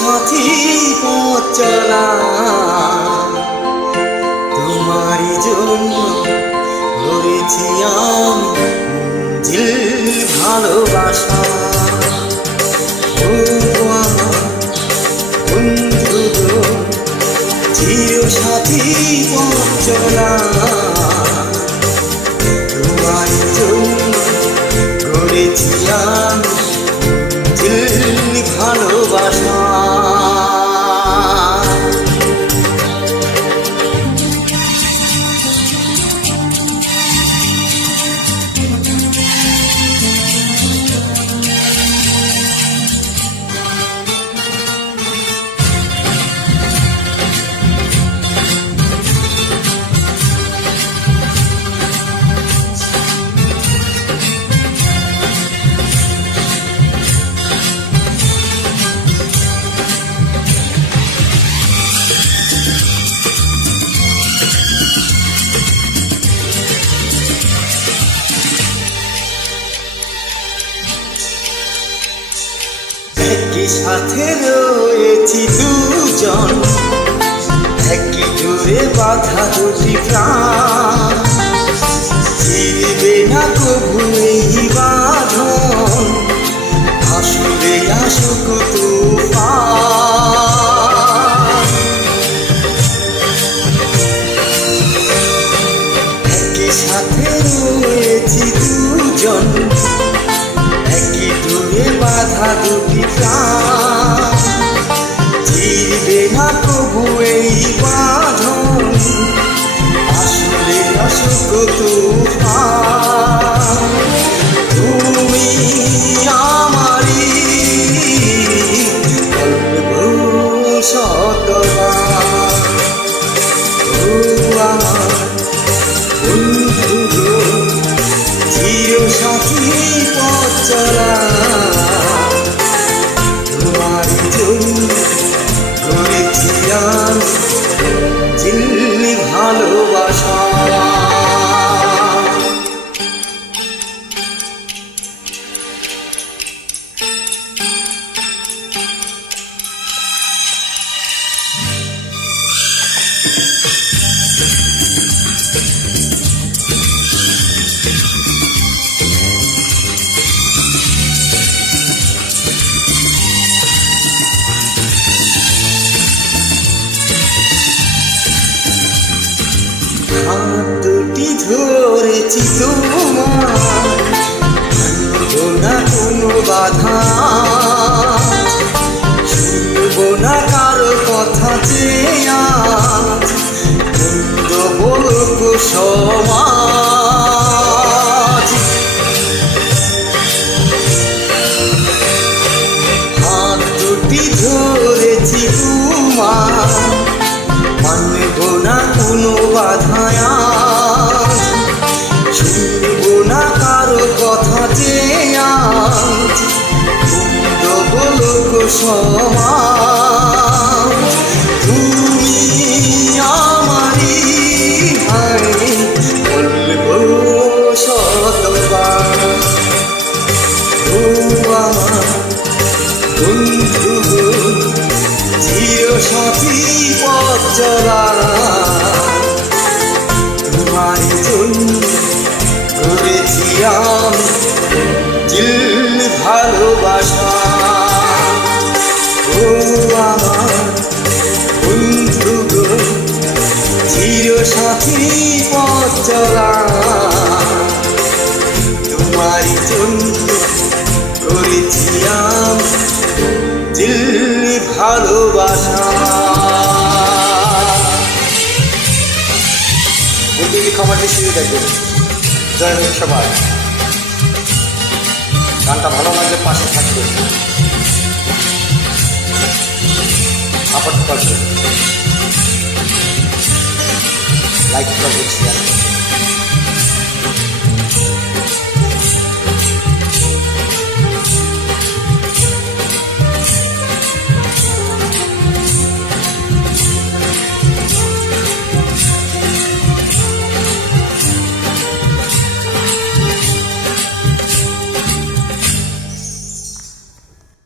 সাথী পথ চলা তোমারই জন্য করেছি আমি মঞ্জিল ভালোবাসা। সাথী পথ চলা তোমার জন্য করেছি সাথে রয়েছি দুজন। একই জুড়ে বাধা দুটি প্রাণ। দুটি প্রাণ চিরবে না কবু এই বাঁধন আসলে অসুখ তুফান বাধা। শুনব না কারও কথা যে আজ বলব সমাজ। ধরেছি তোমার, মানব না কোনো বাধায় বন্ধু চির সাথী পথ চলা সাথী পথ চলা। তোমার জন্য করেছি আমি দিল্লি ভালোবাসা। বুদ্ধিকে খামারটি শুরু দেখবেন। জয় হোক সবাই। গানটা ভালো লাগলে পাশে থাকবে। Support like Project Zero.